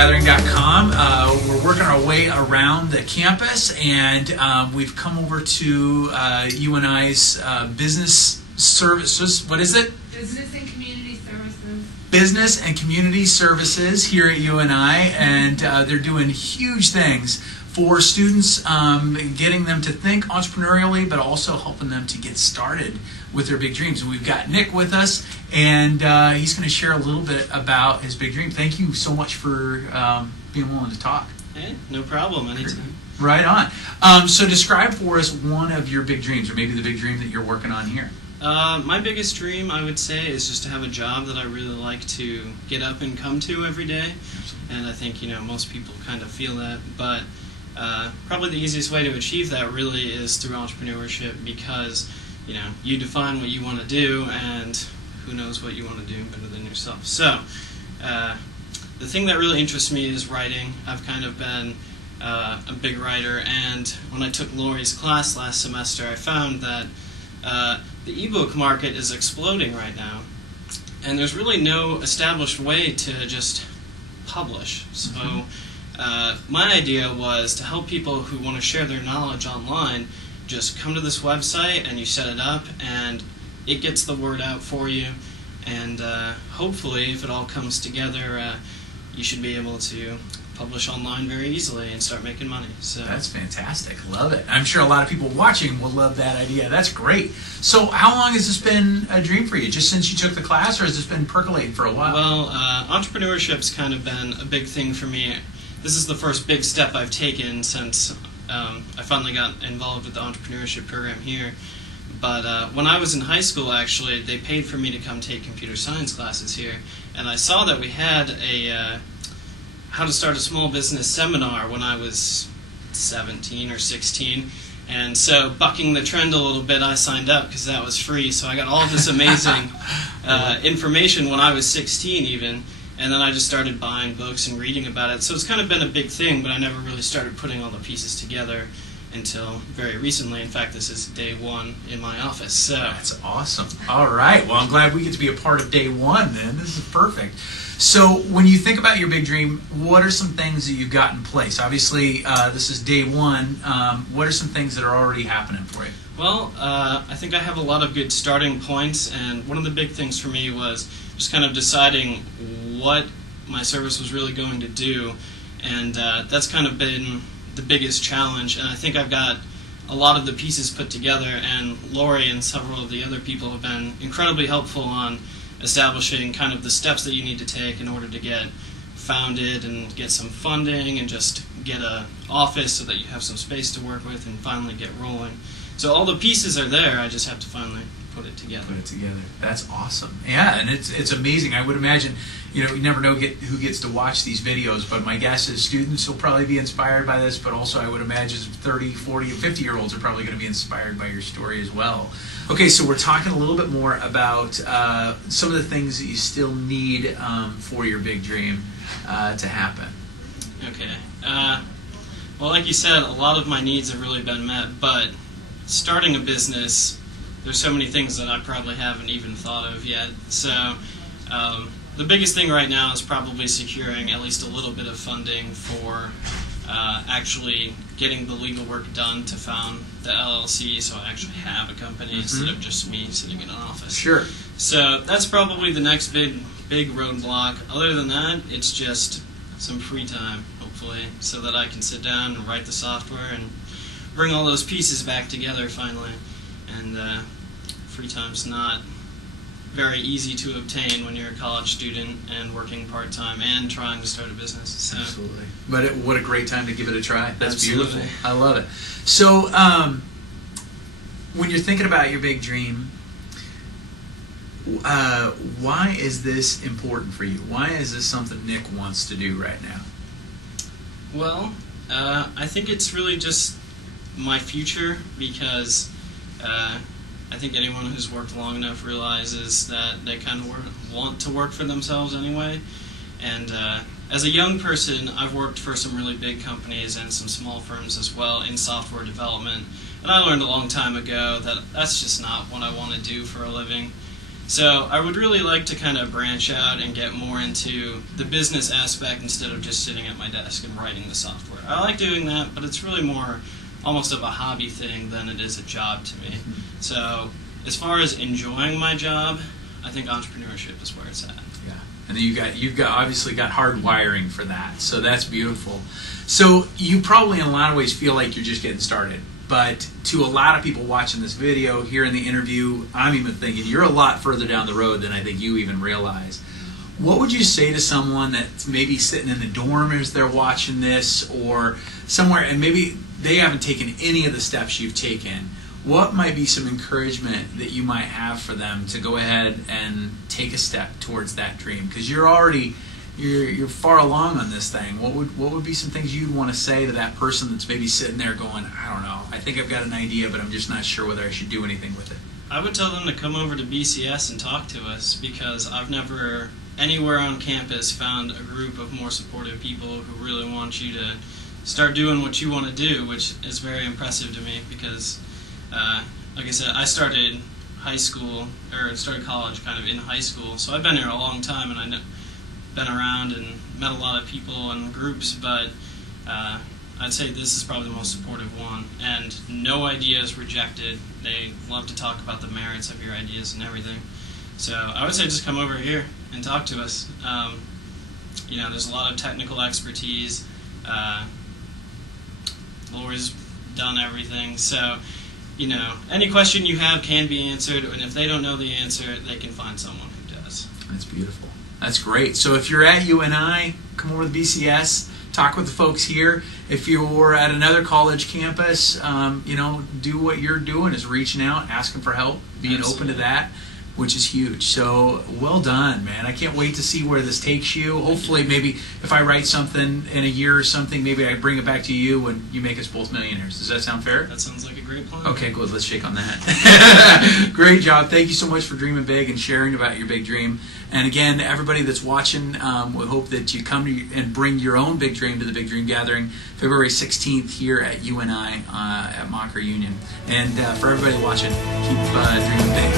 mauckergathering.com. We're working our way around the campus, and we've come over to UNI's business services. What is it? Business and Community Services. Business and Community Services here at UNI, and they're doing huge things for students, getting them to think entrepreneurially, but also helping them to get started with their big dreams. And we've got Nick with us, and he's going to share a little bit about his big dream. Thank you so much for being willing to talk. Hey, no problem. Anytime. Right on. So describe for us one of your big dreams, or maybe the big dream that you're working on here. My biggest dream, I would say, is just to have a job that I really like to get up and come to every day. And I think, most people kind of feel that. But probably the easiest way to achieve that really is through entrepreneurship, because, you define what you want to do, and who knows what you want to do better than yourself. So the thing that really interests me is writing. I've kind of been a big writer, and when I took Lori's class last semester, I found that the ebook market is exploding right now, and there's really no established way to just publish. So my idea was to help people who want to share their knowledge online. Just come to this website and you set it up, and it gets the word out for you, and hopefully, if it all comes together, you should be able to publish online very easily and start making money. So that's fantastic. Love it. I'm sure a lot of people watching will love that idea. That's great. So how long has this been a dream for you? Just since you took the class, or has this been percolating for a while? Well, entrepreneurship's kind of been a big thing for me. This is the first big step I've taken since I finally got involved with the entrepreneurship program here. But when I was in high school, actually, they paid for me to come take computer science classes here. And I saw that we had a how to start a small business seminar when I was 17 or 16. And so, bucking the trend a little bit, I signed up because that was free. So I got all this amazing information when I was 16 even. And then I just started buying books and reading about it. So it's kind of been a big thing, but I never really started putting all the pieces together until very recently. In fact, this is day one in my office. So that's awesome. All right. Well, I'm glad we get to be a part of day one then. This is perfect. So when you think about your big dream, what are some things that you've got in place? Obviously, this is day one. What are some things that are already happening for you? Well, I think I have a lot of good starting points, and one of the big things for me was just kind of deciding what my service was really going to do, and that's kind of been the biggest challenge. And I think I've got a lot of the pieces put together, and Lori and several of the other people have been incredibly helpful on establishing kind of the steps that you need to take in order to get founded and get some funding and just get an office so that you have some space to work with and finally get rolling. So all the pieces are there, I just have to finally put it together. Put it together. That's awesome. Yeah, and it's amazing. I would imagine, you never know who gets to watch these videos, but my guess is students will probably be inspired by this, but also I would imagine 30, 40, and 50-year-olds are probably going to be inspired by your story as well. Okay, so we're talking a little bit more about some of the things that you still need for your big dream to happen. Okay. Well, like you said, a lot of my needs have really been met, but starting a business, there's so many things that I probably haven't even thought of yet. So the biggest thing right now is probably securing at least a little bit of funding for actually getting the legal work done to found the LLC, so I actually have a company instead of just me sitting in an office. Sure. So that's probably the next big roadblock. Other than that, it's just some free time, hopefully, so that I can sit down and write the software and bring all those pieces back together finally. And free time's not very easy to obtain when you're a college student and working part-time and trying to start a business. So. Absolutely. But what a great time to give it a try. That's Absolutely. Beautiful. I love it. So when you're thinking about your big dream, why is this important for you? Why is this something Nick wants to do right now? Well, I think it's really just my future, because I think anyone who's worked long enough realizes that they kind of want to work for themselves anyway. And as a young person, I've worked for some really big companies and some small firms as well in software development. And I learned a long time ago that that's just not what I want to do for a living. So I would really like to kind of branch out and get more into the business aspect instead of just sitting at my desk and writing the software. I like doing that, but it's really more almost of a hobby thing than it is a job to me. So as far as enjoying my job, I think entrepreneurship is where it's at. Yeah, and then you've got obviously got hard wiring for that, so that's beautiful. So you probably in a lot of ways feel like you're just getting started, but to a lot of people watching this video, here in the interview, I'm even thinking you're a lot further down the road than I think you even realize. What would you say to someone that's maybe sitting in the dorm as they're watching this, or somewhere, and maybe they haven't taken any of the steps you've taken? What might be some encouragement that you might have for them to go ahead and take a step towards that dream? Because you're far along on this thing. What would be some things you'd want to say to that person that's maybe sitting there going, I don't know, I think I've got an idea, but I'm just not sure whether I should do anything with it? I would tell them to come over to BCS and talk to us, because I've never anywhere on campus found a group of more supportive people who really want you to start doing what you want to do, which is very impressive to me because, like I said, I started started college kind of in high school, so I've been here a long time and I've been around and met a lot of people and groups, but I'd say this is probably the most supportive one, and no idea is rejected. They love to talk about the merits of your ideas and everything. So I would say just come over here and talk to us. There's a lot of technical expertise. Laura's done everything. So, any question you have can be answered, and if they don't know the answer, they can find someone who does. That's beautiful. That's great. So if you're at UNI, come over to BCS, talk with the folks here. If you're at another college campus, do what you're doing is reaching out, asking for help, being Absolutely. open to that, which is huge. So well done, man. I can't wait to see where this takes you. Hopefully, maybe if I write something in a year or something, maybe I bring it back to you and you make us both millionaires. Does that sound fair? That sounds like a great plan. Okay, good. Let's shake on that. Great job. Thank you so much for dreaming big and sharing about your big dream. And again, everybody that's watching, we hope that you come and bring your own big dream to the Big Dream Gathering, February 16th here at UNI at Maucker Union. And for everybody watching, keep dreaming big.